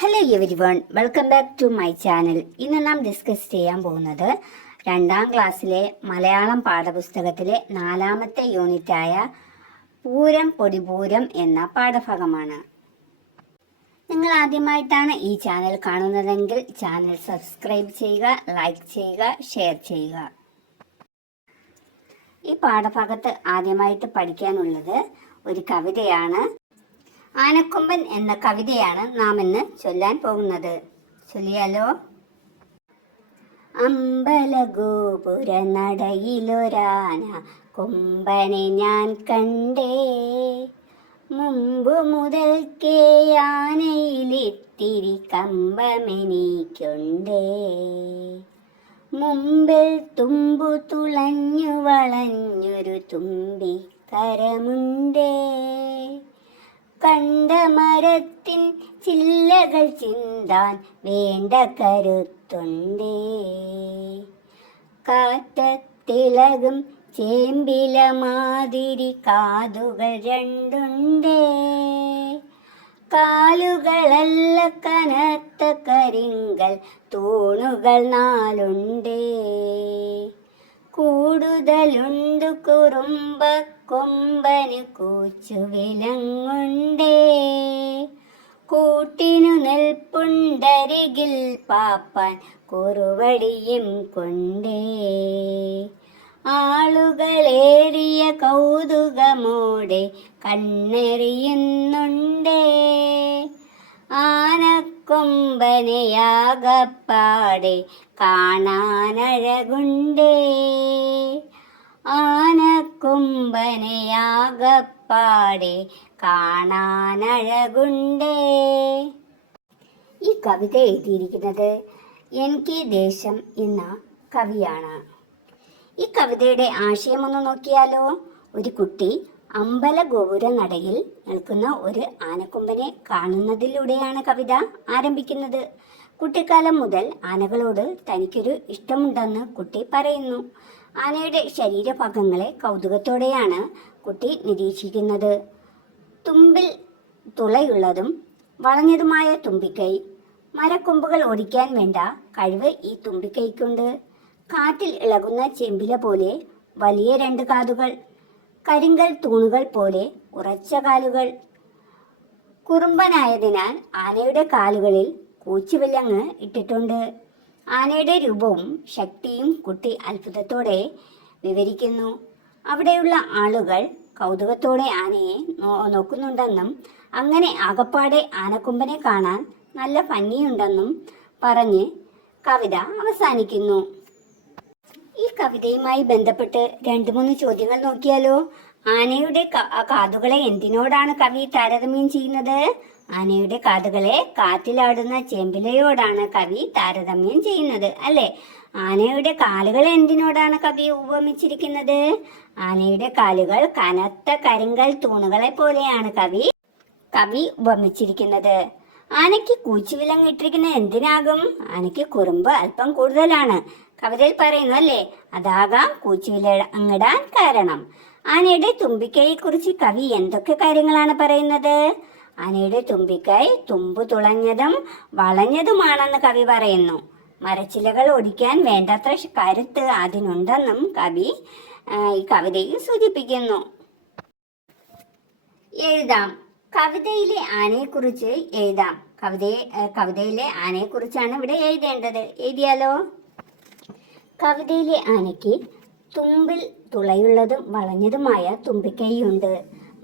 Hello everyone, welcome back to my channel. ഇന്ന് നാം discuss ചെയ്യാൻ പോകുന്നത് 2ാം ക്ലാസ്സിലെ മലയാളം പാഠപുസ്തകത്തിലെ 4ാമത്തെ യൂണിറ്റായ പൂരം പൊടിപൂരം എന്ന പാഠഭാഗമാണ്. നിങ്ങൾ ആദ്യമായിട്ടാണ് ഈ ചാനൽ കാണുന്നതെങ്കിൽ ചാനൽ സബ്സ്ക്രൈബ് ചെയ്യുക, ലൈക്ക് ചെയ്യുക, ഷെയർ ചെയ്യുക. ഈ പാഠഭാഗത്ത് ആദ്യമായിട്ട് പഠിക്കാനുള്ളത് ഒരു കവിതയാണ്. ആനക്കൊമ്പൻ എന്ന കവിതയാണ് നാം ഇന്ന് ചൊല്ലാൻ പോകുന്നത്. ചൊല്ലിയാലോ? അമ്പലഗോപുര നടയിലൊരാന കൊമ്പനെ ഞാൻ കണ്ടേ, മുമ്പു മുതൽക്കേ ആനയിലിത്തിരി കമ്പമെനിക്കുണ്ടേ, മുമ്പിൽ തുമ്പു തുളഞ്ഞു വളഞ്ഞൊരു തുമ്പിക്കരമുണ്ടേ, കണ്ട മരത്തിൻ ചില്ലകൾ ചിന്താൻ വേണ്ട കരുത്തുണ്ടേ, കാറ്റത്തിളകും ചേമ്പില മാതിരി കാതുകൾ രണ്ടുണ്ടേ, കാലുകളല്ല കനത്ത കരിങ്കൽ തൂണുകൾ 4 കൂടുതലുണ്ടു കുറുമ്പ കൊമ്പന് കൂച്ചുവിലങ്ങുണ്ടേ, കൂട്ടിനു നിൽപ്പുണ്ടരികിൽ പാപ്പാൻ കുറുവടിയും കൊണ്ടേ, ആളുകളേറിയ കൗതുകമോടെ കണ്ണെറിയുന്നുണ്ടേ, ആനക്കൊമ്പനെയാകപ്പാടെ കാണാനഴകുണ്ടേ, ആനക്കൊമ്പനെയാകപ്പാടെ കാണാനഴകുണ്ടേ. ഈ കവിത എഴുതിയിരിക്കുന്നത് NK ദേശം എന്ന കവിയാണ്. ഈ കവിതയുടെ ആശയമൊന്ന് നോക്കിയാലോ? ഒരു കുട്ടി അമ്പലഗോപുര നടയിൽ നിൽക്കുന്ന ഒരു ആനക്കൊമ്പനെ കാണുന്നതിലൂടെയാണ് കവിത ആരംഭിക്കുന്നത്. കുട്ടിക്കാലം മുതൽ ആനകളോട് തനിക്കൊരു ഇഷ്ടമുണ്ടെന്ന് കുട്ടി പറയുന്നു. ആനയുടെ ശരീരഭാഗങ്ങളെ കൗതുകത്തോടെയാണ് കുട്ടി നിരീക്ഷിക്കുന്നത്. തുമ്പിൽ തുളയുള്ളതും വളഞ്ഞതുമായ തുമ്പിക്കൈ, മരക്കൊമ്പുകൾ ഓടിക്കാൻ വേണ്ട കഴിവ് ഈ തുമ്പിക്കൈക്കുണ്ട്. കാറ്റിൽ ഇളകുന്ന ചെമ്പില പോലെ വലിയ 2 കാതുകൾ, കരിങ്കൽ തൂണുകൾ പോലെ ഉറച്ച കാലുകൾ. കുറുമ്പനായതിനാൽ ആനയുടെ കാലുകളിൽ കൂച്ചുവിലങ്ങ് ഇട്ടിട്ടുണ്ട്. ആനയുടെ രൂപവും ശക്തിയും കുട്ടി അത്ഭുതത്തോടെ വിവരിക്കുന്നു. അവിടെയുള്ള ആളുകൾ കൗതുകത്തോടെ ആനയെ നോക്കുന്നുണ്ടെന്നും അങ്ങനെ ആകപ്പാടെ ആനക്കൊമ്പനെ കാണാൻ നല്ല ഭംഗിയുണ്ടെന്നും പറഞ്ഞ് കവിത അവസാനിക്കുന്നു. ഈ കവിതയുമായി ബന്ധപ്പെട്ട് 2-3 ചോദ്യങ്ങൾ നോക്കിയാലോ? ആനയുടെ കാതുകളെ എന്തിനോടാണ് കവി താരതമ്യം ചെയ്യുന്നത്? ആനയുടെ കാതുകളെ കാറ്റിലാടുന്ന ചെമ്പിലയോടാണ് കവി താരതമ്യം ചെയ്യുന്നത്, അല്ലേ? ആനയുടെ കാലുകൾ എന്തിനോടാണ് കവി ഉപമിച്ചിരിക്കുന്നത്? ആനയുടെ കാലുകൾ കനത്ത കരിങ്കൽ തൂണുകളെ പോലെയാണ് കവി ഉപമിച്ചിരിക്കുന്നത്. ആനയ്ക്ക് കൂച്ചുവിലങ്ങിട്ടിരിക്കുന്നത് എന്തിനാകും? ആനയ്ക്ക് കുറുമ്പ് അല്പം കൂടുതലാണ്. കവിതയിൽ പറയുന്നു, അല്ലേ? അതാകാം കൂച്ചുവിലങ്ങിടാൻ കാരണം. ആനയുടെ തുമ്പിക്കൈയെ കുറിച്ച് കവി എന്തൊക്കെ കാര്യങ്ങളാണ് പറയുന്നത്? ആനയുടെ തുമ്പിക്കൈ തുമ്പു തുളഞ്ഞതും വളഞ്ഞതുമാണെന്ന് കവി പറയുന്നു. മരച്ചിലകൾ ഒടിക്കാൻ വേണ്ടത്ര കരുത്ത് അതിനുണ്ടെന്നും കവി ഈ കവിതയിൽ സൂചിപ്പിക്കുന്നു. എഴുതാം. കവിതയിലെ ആനയെക്കുറിച്ച് എഴുതാം. കവിതയിലെ ആനയെക്കുറിച്ചാണ് ഇവിടെ എഴുതേണ്ടത്. എഴുതിയാലോ? കവിതയിലെ ആനയ്ക്ക് തുമ്പിൽ തുളയുള്ളതും വളഞ്ഞതുമായ തുമ്പിക്കൈയുണ്ട്.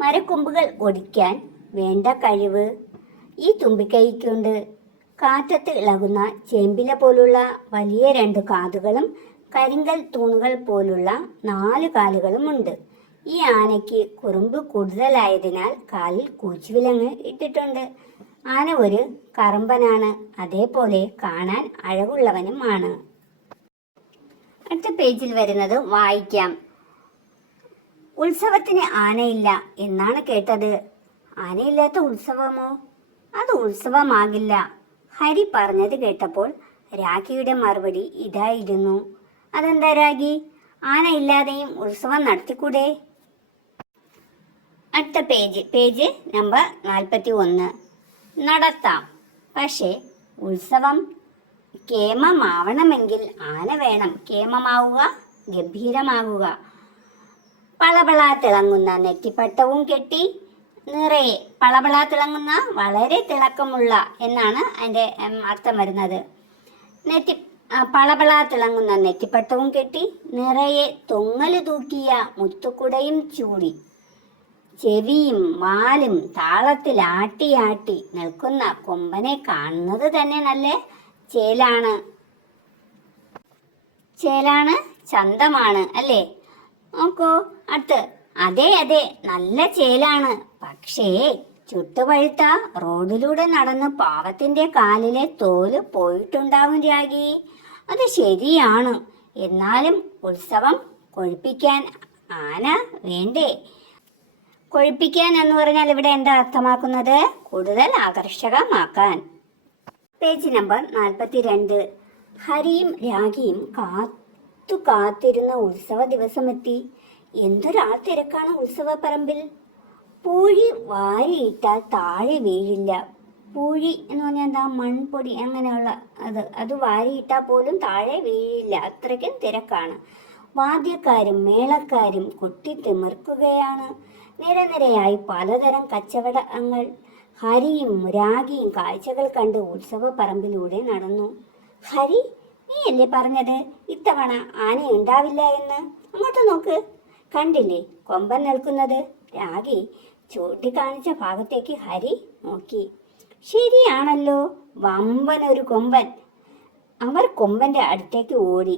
മരക്കൊമ്പുകൾ ഒടിക്കാൻ വേണ്ട കഴിവ് ഈ തുമ്പിക്കൈക്കുണ്ട്. കാറ്റത്ത് ഇളകുന്ന ചേമ്പില പോലുള്ള വലിയ 2 കാതുകളും കരിങ്കൽ തൂണുകൾ പോലുള്ള 4 കാലുകളുമുണ്ട്. ഈ ആനയ്ക്ക് കുറുമ്പ് കൂടുതലായതിനാൽ കാലിൽ കൂച്ചുവിലങ്ങ് ഇട്ടിട്ടുണ്ട്. ആന ഒരു കറമ്പനാണ്, അതേപോലെ കാണാൻ അഴകുള്ളവനുമാണ്. അടുത്ത പേജിൽ വരുന്നത് വായിക്കാം. ഉത്സവത്തിന് ആനയില്ല എന്നാണ് കേട്ടത്. ആനയില്ലാത്ത ഉത്സവമോ? അത് ഉത്സവമാകില്ല. ഹരി പറഞ്ഞത് കേട്ടപ്പോൾ രാഖിയുടെ മറുപടി ഇതായിരുന്നു. അതെന്താ രാഖി? ആന ഇല്ലാതെയും ഉത്സവം നടത്തിക്കൂടെ? അടുത്ത പേജ് നമ്പർ 41. നടത്താം. പക്ഷേ ഉത്സവം കേമമാവണമെങ്കിൽ ആന വേണം. കേമമാവുക, ഗംഭീരമാകുക. പളപള തിളങ്ങുന്ന നെറ്റിപ്പട്ടവും കെട്ടി, നിറയെ പളപള തിളങ്ങുന്ന, വളരെ തിളക്കമുള്ള എന്നാണ് അതിൻ്റെ അർത്ഥം വരുന്നത്. പളപള തിളങ്ങുന്ന നെറ്റിപ്പട്ടവും കെട്ടി, നിറയെ തൊങ്ങല് തൂക്കിയ മുത്തുക്കുടയും ചൂടി, ചെവിയും വാലും താളത്തിൽ ആട്ടിയാട്ടി നിൽക്കുന്ന കൊമ്പനെ കാണുന്നത് തന്നെ നല്ല ചേലാണ്, ചന്തമാണ് അല്ലേ? നോക്കൂ അടുത്ത്. അതെ അതെ, നല്ല ചേലാണ്. പക്ഷേ ചുട്ടുപഴുത്ത റോഡിലൂടെ നടന്ന് പാവത്തിന്റെ കാലിലെ തോല് പോയിട്ടുണ്ടാവും രാഗി. അത് ശരിയാണ്. എന്നാലും ഉത്സവം കൊഴുപ്പിക്കാൻ ആന വേണ്ടേ? കൊഴുപ്പിക്കാൻ എന്ന് പറഞ്ഞാൽ ഇവിടെ എന്താ അർത്ഥമാക്കുന്നത്? കൂടുതൽ ആകർഷകമാക്കാൻ. Page number 42. ഹരിയും രാഗിയും കാത്തിരുന്ന ഉത്സവ ദിവസമെത്തി. എന്തൊരാൾ തിരക്കാണ് ഉത്സവപ്പറമ്പിൽ. പൂഴി വാരിയിട്ടാൽ താഴെ വീഴില്ല. പൂഴി എന്ന് പറഞ്ഞാൽ എന്താ? മൺപൊടി അങ്ങനെയുള്ള അത് വാരിയിട്ടാൽ പോലും താഴെ വീഴില്ല. അത്രയ്ക്കും തിരക്കാണ്. വാദ്യക്കാരും മേളക്കാരും കൊട്ടിത്തിമിർക്കുകയാണ്. നിരനിരയായി പലതരം കച്ചവടങ്ങൾ. ഹരിയും രാഗിയും കാഴ്ചകൾ കണ്ട് ഉത്സവപ്പറമ്പിലൂടെ നടന്നു. ഹരി, നീയല്ലേ പറഞ്ഞത് ഇത്തവണ ആന ഉണ്ടാവില്ല എന്ന്? അങ്ങോട്ട് നോക്ക്, കണ്ടില്ലേ കൊമ്പൻ നിൽക്കുന്നത്? രാഗി ചൂണ്ടിക്കാണിച്ച ഭാഗത്തേക്ക് ഹരി നോക്കി. ശരിയാണല്ലോ, വമ്പനൊരു കൊമ്പൻ. അവർ കൊമ്പന്റെ അടുത്തേക്ക് ഓടി.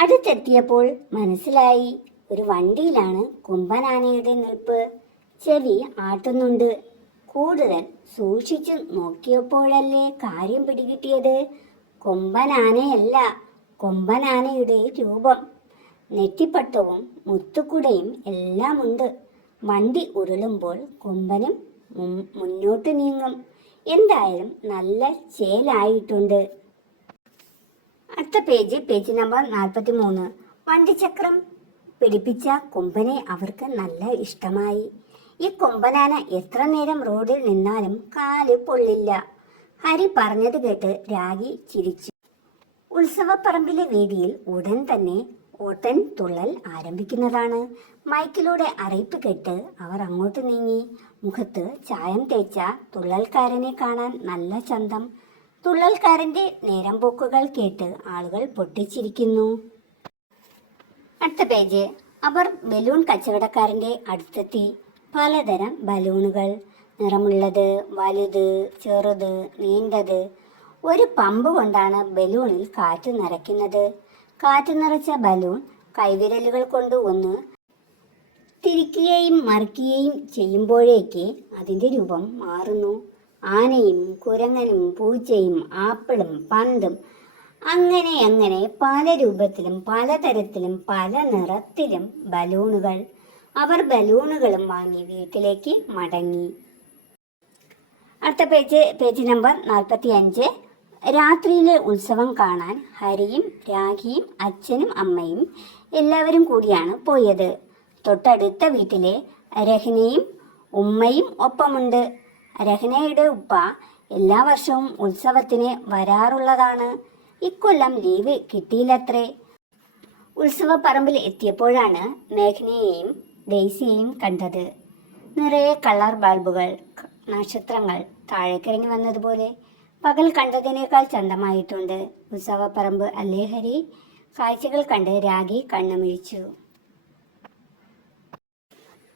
അടുത്തെത്തിയപ്പോൾ മനസ്സിലായി, ഒരു വണ്ടിയിലാണ് കൊമ്പനാനയുടെ നിൽപ്പ്. ചെവി ആട്ടുന്നുണ്ട്. കൂടുതൽ സൂക്ഷിച്ചു നോക്കിയപ്പോഴല്ലേ കാര്യം പിടികിട്ടിയത്. കൊമ്പനാനയല്ല, കൊമ്പനാനയുടെ രൂപം. നെറ്റിപ്പട്ടവും മുത്തുക്കുടയും എല്ലാം ഉണ്ട്. വണ്ടി ഉരുളുമ്പോൾ കൊമ്പനും മുന്നോട്ട് നീങ്ങും. എന്തായാലും നല്ല ചേലായിട്ടുണ്ട്. അടുത്ത പേജ് നമ്പർ 43. വണ്ടിച്ചക്രം പിടിപ്പിച്ച കൊമ്പനെ അവർക്ക് നല്ല ഇഷ്ടമായി. ഈ കൊമ്പനാന എത്ര നേരം റോഡിൽ നിന്നാലും കാല് പൊള്ളില്ല. ഹരി പറഞ്ഞത് കേട്ട് രാഗി ചിരിച്ചു. ഉത്സവപ്പറമ്പിലെ വേദിയിൽ ഉടൻ തന്നെ ഓട്ടൻ തുള്ളൽ ആരംഭിക്കുന്നതാണ്. മൈക്കിലൂടെ അറിയിപ്പ് കേട്ട് അവർ അങ്ങോട്ട് നീങ്ങി. മുഖത്ത് ചായം തേച്ച തുള്ളൽക്കാരനെ കാണാൻ നല്ല ചന്തം. തുള്ളൽക്കാരന്റെ നേരം പോക്കുകൾ കേട്ട് ആളുകൾ പൊട്ടിച്ചിരിക്കുന്നു. അടുത്ത പേജ്. അവർ ബലൂൺ കച്ചവടക്കാരന്റെ അടുത്തെത്തി. പലതരം ബലൂണുകൾ, നിറമുള്ളത്, വലുത്, ചെറുത്, നീണ്ടത്. ഒരു പമ്പ് കൊണ്ടാണ് ബലൂണിൽ കാറ്റ് നിറയ്ക്കുന്നത്. കാറ്റ് നിറച്ച ബലൂൺ കൈവിരലുകൾ കൊണ്ട് ഒന്ന് തിരിക്കുകയും മറിക്കുകയും ചെയ്യുമ്പോഴേക്ക് അതിൻ്റെ രൂപം മാറുന്നു. ആനയും കുരങ്ങനും പൂച്ചയും ആപ്പിളും പന്തും അങ്ങനെ പല രൂപത്തിലും പലതരത്തിലും പല നിറത്തിലും ബലൂണുകൾ. അവർ ബലൂണുകളും വാങ്ങി വീട്ടിലേക്ക് മടങ്ങി. അടുത്ത പേജ് നമ്പർ 45. രാത്രിയിലെ ഉത്സവം കാണാൻ ഹരിയും രാഗിയും അച്ഛനും അമ്മയും എല്ലാവരും കൂടിയാണ് പോയത്. തൊട്ടടുത്ത വീട്ടിലെ രഹ്നയും ഉമ്മയും ഒപ്പമുണ്ട്. രഹ്നയുടെ ഉപ്പ എല്ലാ വർഷവും ഉത്സവത്തിന് വരാറുള്ളതാണ്. ഇക്കൊല്ലം ലീവ് കിട്ടിയില്ലത്രേ. ഉത്സവപ്പറമ്പിൽ എത്തിയപ്പോഴാണ് മേഘ്നയെയും ഡെയ്സിയെയും കണ്ടത്. നിറയെ കളർ ബൾബുകൾ, നക്ഷത്രങ്ങൾ താഴേക്കിറങ്ങി വന്നതുപോലെ. പകൽ കണ്ടതിനേക്കാൾ ചന്തമായിട്ടുണ്ട് ഉത്സവപ്പറമ്പ് അല്ലേ ഹരി? കാഴ്ചകൾ കണ്ട് രാഗി കണ്ണുമിഴിച്ചു.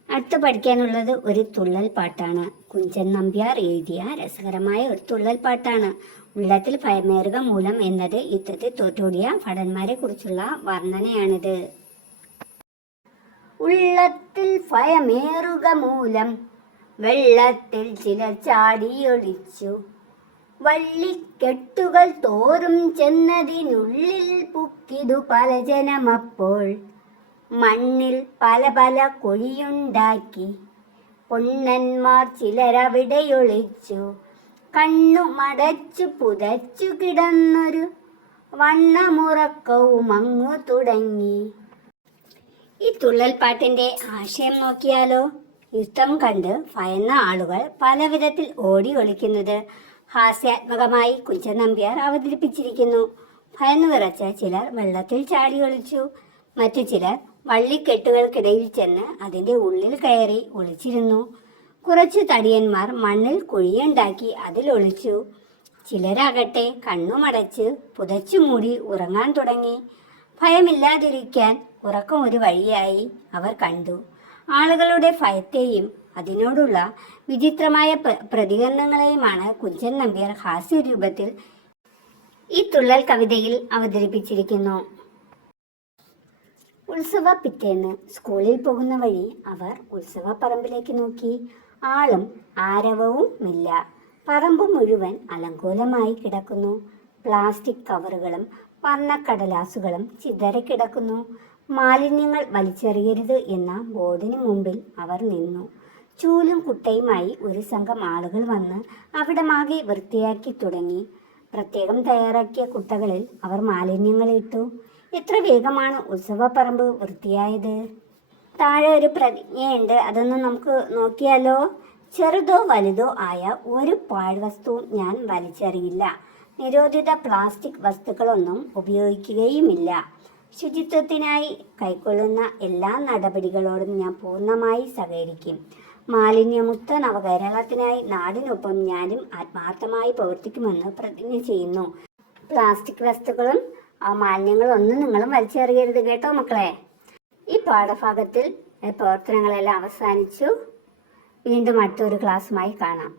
അടുത്ത് പഠിക്കാനുള്ളത് ഒരു തുള്ളൽ പാട്ടാണ്. കുഞ്ചൻ നമ്പ്യാർ എഴുതിയ രസകരമായ ഒരു തുള്ളൽ പാട്ടാണ്. ഉള്ളത്തിൽ ഭയമേറുക മൂലം എന്നത് യുദ്ധത്തിൽ തോറ്റോടിയ ഭടന്മാരെ കുറിച്ചുള്ള വർണ്ണനയാണിത്. ഉള്ളത്തിൽ ഭയമേറുക മൂലം വെള്ളത്തിൽ ചിലർ ചാടിയൊളിച്ചു. വള്ളിക്കെട്ടുകൾ തോറും ചെന്നതിനുള്ളിൽ പുക്കിതു പല ജനമപ്പോൾ. മണ്ണിൽ പല പല കുഴിയുണ്ടാക്കി പൊണ്ണന്മാർ ചിലരവിടെയൊളിച്ചു. കണ്ണു മടച്ചു പുതച്ചു കിടന്നൊരു വണ്ണമുറക്കവും അങ്ങു തുടങ്ങി. ഈ തുള്ളൽപ്പാട്ടിന്റെ ആശയം നോക്കിയാലോ? യുദ്ധം കണ്ട് ഭയന്ന ആളുകൾ പല വിധത്തിൽ ഓടി ഒളിക്കുന്നത് ഹാസ്യാത്മകമായി കുഞ്ചൻ നമ്പ്യാർ അവതരിപ്പിച്ചിരിക്കുന്നു. ഭയന്നു വിറച്ച ചിലർ വെള്ളത്തിൽ ചാടി ഒളിച്ചു. മറ്റു ചിലർ വള്ളിക്കെട്ടുകൾക്കിടയിൽ ചെന്ന് അതിൻ്റെ ഉള്ളിൽ കയറി ഒളിച്ചിരുന്നു. കുറച്ചു തടിയന്മാർ മണ്ണിൽ കുഴിയുണ്ടാക്കി അതിലൊളിച്ചു. ചിലരാകട്ടെ കണ്ണുമടച്ച് പുതച്ചുമൂടി ഉറങ്ങാൻ തുടങ്ങി. ഭയമില്ലാതിരിക്കാൻ ഉറക്കം ഒരു വഴിയായി അവർ കണ്ടു. ആളുകളുടെ ഭയത്തെയും അതിനോടുള്ള വിചിത്രമായ പ്രതികരണങ്ങളെയുമാണ് കുഞ്ചൻ നമ്പ്യാർ ഹാസ്യരൂപത്തിൽ ഈ തുള്ളൽ കവിതയിൽ അവതരിപ്പിച്ചിരിക്കുന്നു. ഉത്സവ പിറ്റേന്ന് സ്കൂളിൽ പോകുന്ന വഴി അവർ ഉത്സവപ്പറമ്പിലേക്ക് നോക്കി. ആളും ആരവവുമില്ല. പറമ്പ് മുഴുവൻ അലങ്കോലമായി കിടക്കുന്നു. പ്ലാസ്റ്റിക് കവറുകളും വർണ്ണക്കടലാസുകളും ചിതറിക്കിടക്കുന്നു. മാലിന്യങ്ങൾ വലിച്ചെറിയരുത് എന്ന ബോർഡിന് മുമ്പിൽ അവർ നിന്നു. ചൂലും കുട്ടയുമായി ഒരു സംഘം ആളുകൾ വന്ന് അവിടമാകെ വൃത്തിയാക്കി തുടങ്ങി. പ്രത്യേകം തയ്യാറാക്കിയ കുട്ടകളിൽ അവർ മാലിന്യങ്ങൾ ഇട്ടു. എത്ര വേഗമാണ് ഉത്സവപ്പറമ്പ് വൃത്തിയായത്. താഴെ ഒരു പ്രതിജ്ഞയുണ്ട്, അതൊന്ന് നമുക്ക് നോക്കിയാലോ. ചെറുതോ വലുതോ ആയ ഒരു പാഴ്വസ്തുവും ഞാൻ വലിച്ചെറിയില്ല. നിരോധിത പ്ലാസ്റ്റിക് വസ്തുക്കളൊന്നും ഉപയോഗിക്കുകയുമില്ല. ശുചിത്വത്തിനായി കൈക്കൊള്ളുന്ന എല്ലാ നടപടികളോടും ഞാൻ പൂർണ്ണമായി സഹകരിക്കും. മാലിന്യമുക്ത നവകേരളത്തിനായി നാടിനൊപ്പം ഞാനും ആത്മാർത്ഥമായി പ്രവർത്തിക്കുമെന്ന് പ്രതിജ്ഞ ചെയ്യുന്നു. പ്ലാസ്റ്റിക് വസ്തുക്കളും മാലിന്യങ്ങളും ഒന്നും നിങ്ങളും വലിച്ചെറിയരുത് കേട്ടോ മക്കളെ. ഈ പാഠഭാഗത്തിൽ പ്രവർത്തനങ്ങളെല്ലാം അവസാനിച്ചു. വീണ്ടും അടുത്തൊരു ക്ലാസ്സുമായി കാണാം.